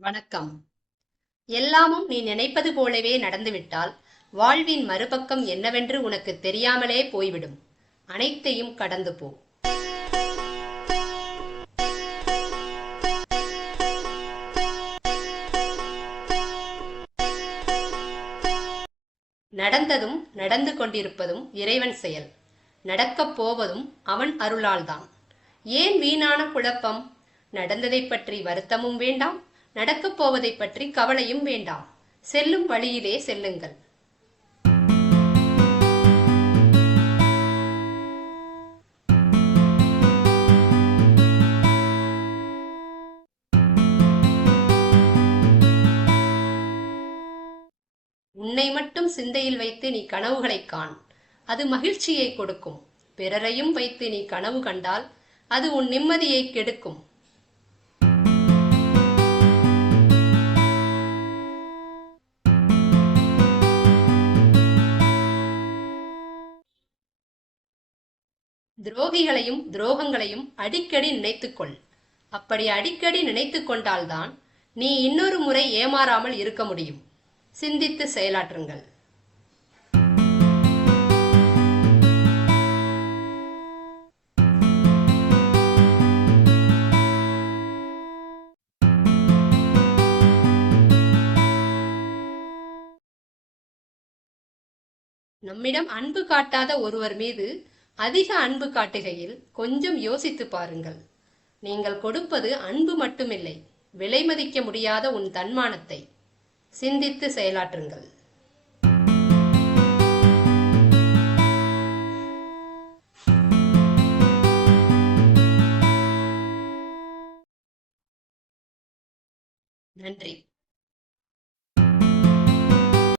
வணக்கம். எல்லாமும் நீ நினைப்பது போலவே நடந்துவிட்டால் வாழ்வின் மறுபக்கம் என்னவென்று உனக்குத் தெரியாமலே போய்விடும். அனைத்தையும் கடந்து போ. நடந்ததும் நடந்து கொண்டிருப்பதும் இறைவன் செயல். நடக்கப் போவதும் அவன் அருளால்தான். ஏன் வீணான குழப்பம்? நடந்ததைப் பற்றி வருத்தமும் வேண்டாம், நடக்கப் போவதைப் பற்றி கவலையும் வேண்டாம். செல்லும் வழியிலே செல்லுங்கள். உன்னை மட்டும் சிந்தையில் வைத்து நீ கனவுகளைக் காண். அது மகிழ்ச்சியை கொடுக்கும். பிறரையும் வைத்து நீ கனவு கண்டால் அது உன் நிம்மதியை கெடுக்கும். துரோகிகளையும் துரோகங்களையும் அடிக்கடி நினைத்துக்கொள். அப்படி அடிக்கடி நினைத்து கொண்டால்தான் நீ இன்னொரு முறை ஏமாறாமல் இருக்க முடியும். சிந்தித்து செயலாற்றுங்கள். நம்மிடம் அன்பு காட்டாத ஒருவர் மீது அதிக அன்பு காட்டுகையில் கொஞ்சம் யோசித்து பாருங்கள். நீங்கள் கொடுப்பது அன்பு மட்டுமில்லை, விலை மதிக்க முடியாத உன் தன்மானத்தை. சிந்தித்து செயலாற்றுங்கள். நன்றி.